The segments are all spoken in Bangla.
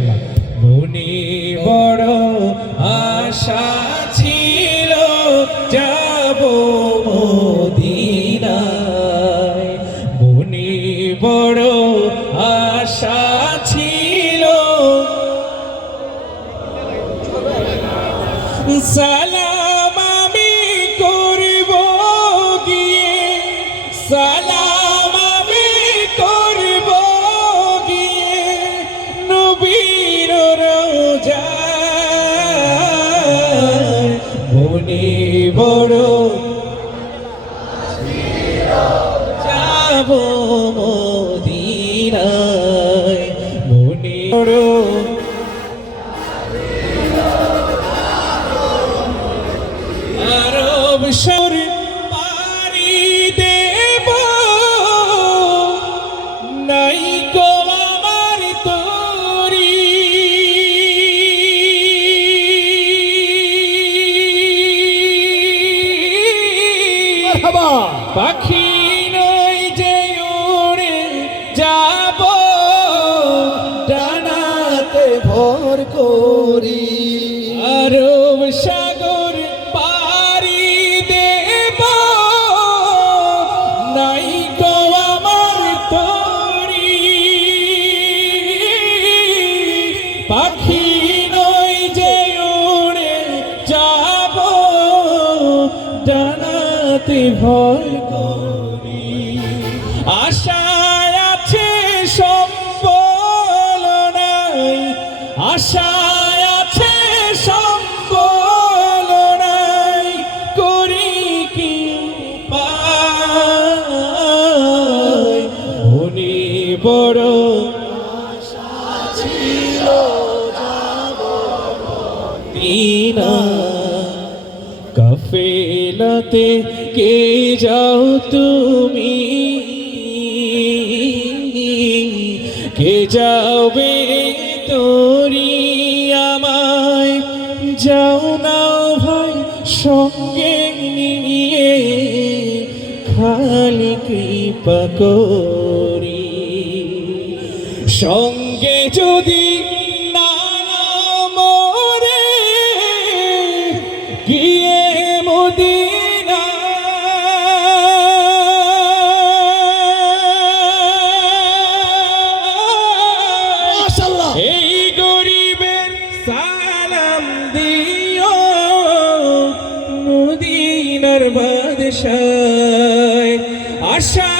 ইনশাল্লাহ মনে বড় আশা ছিল, যাব মদিনায়। মনে বড় আশা ছিল। সালাম আমি করব গিয়ে। সালাম ভর করি। আরব সাগর পারি দেব। নাই আমার তরি। পাখি নই যে উড়ে যাব। ডানাতে ভয় করি। আশায় বড় ছিল যাব দিনা কাফেলাতে কে যাও তুমি? কে যাবে তোরি আমায়? যাও না ভাই, সঙ্গে নিয়ে খালি কৃপা করি। সঙ্গে যদি না মরে গিয়ে মদিনা। এই গরিবের সালাম দিও মদিনার বাদশায়। আশায়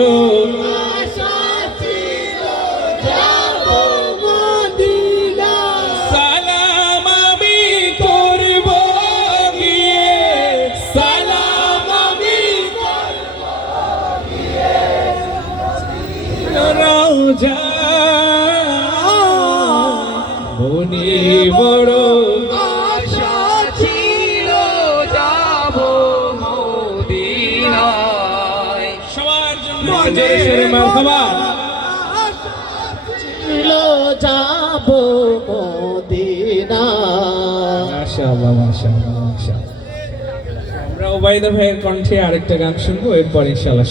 মনে বড় আশা ছিল যাব মদিনায়। সবার জন্য জোরে মারহাবা ছিল যাব মদিনায়। মাশাআল্লাহ মাশাআল্লাহ মাশাআল্লাহ। আমরা ওবাইদা ভাইয়ের কণ্ঠে আরেকটা গান শুনব এরপর ইনশাআল্লাহ